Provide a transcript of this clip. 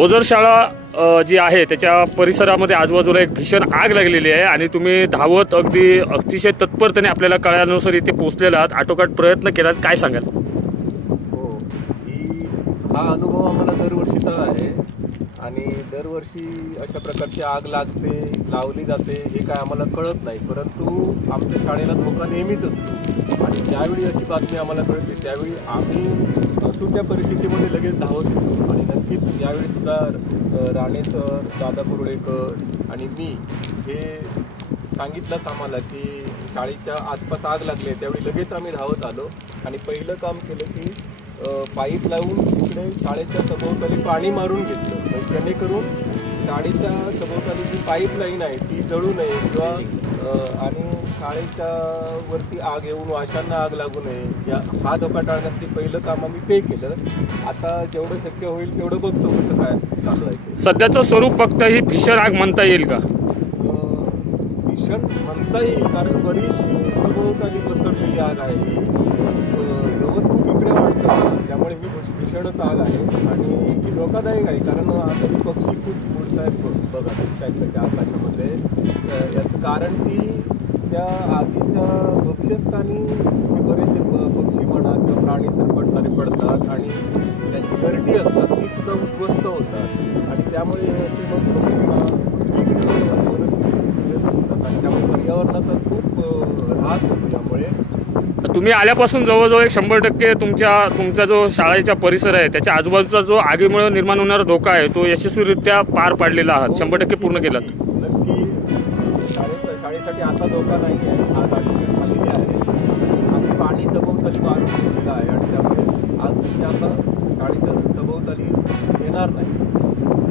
ओझर शाळा जी आहे त्याच्या परिसरामध्ये आजूबाजूला एक भीषण आग लागलेली आहे आणि तुम्ही धावत अगदी अतिशय तत्परतेने आपल्याला कळल्यानुसार इथे पोहोचलेला आहात, आटोकाट प्रयत्न केलात, काय सांगाल? हो, हा अनुभव आम्हाला दरवर्षीचा आहे आणि दरवर्षी अशा प्रकारची आग लावली जाते हे काय आम्हाला कळत नाही, परंतु आमच्या शाळेला धोका नेहमीच असतो आणि ज्यावेळी अशी बातमी आम्हाला कळते त्यावेळी आम्ही सुट्या परिस्थितीमध्ये लगेच धावत येतो आणि नक्कीच यावेळी सुद्धा राणे सर, दादा कुर्लेकर आणि मी हे सांगितलंच आम्हाला की शाळेच्या आसपास आग लागली आहे, त्यावेळी लगेच आम्ही धावत आलो आणि पहिलं काम केलं की पाईप लावून तिकडे शाळेच्या सभोवताली पाणी मारून घेतलं, जेणेकरून शाळेच्या सभोवताली जी पाईपलाईन आहे ती जळू नये किंवा आणि शाळेच्या वरती आग येऊन वाशांना आग लागू नये हा धोका टाळण्यासाठी पहिलं काम आम्ही ते केलं. आता जेवढं शक्य होईल तेवढं बघतो कसं काय चालू आहे. सध्याचं स्वरूप बघता ही भीषण आग म्हणता येईल का? भीषण म्हणता येईल, कारण बरीचशी सभोवताली पसरलेली आग आहे, गवत खूप इकडे वाढतं त्यामुळे ही भीषणच आग आहे आणि ही धोकादायक आहे, कारण आता ही पक्षी खूप उडत आहेत बघा त्याच्या आकाशामध्ये. याचं कारण की त्या आगीच्या भक्ष्यस्थानी बरेचसे पक्षी म्हणा किंवा प्राणी सरपटणारे पडतात आणि त्यांची घरटी असतात ती सुद्धा उद्ध्वस्त होतात आणि त्यामुळे असे मग पक्षी म्हणा त्यामुळे पर्यावरणाचा खूप ऱ्हास होतो. त्यामुळे तुम्ही आल्यापासून जवळजवळ 100% तुमचा जो शाळेचा परिसर आहे त्याच्या आजूबाजूचा जो आगीमुळे निर्माण होणारा धोका आहे तो यशस्वीरित्या पार पाडलेला आहात, 100% पूर्ण केलात. नक्की शाळेसाठी आता धोका नाही आहे, आज आटोक्यात झालेली आहे. आम्ही पाणी सभोवताली मारून घेतलेलं आहे आणि त्यामुळे आज आता शाळेच्या सभोवताली येणार नाही.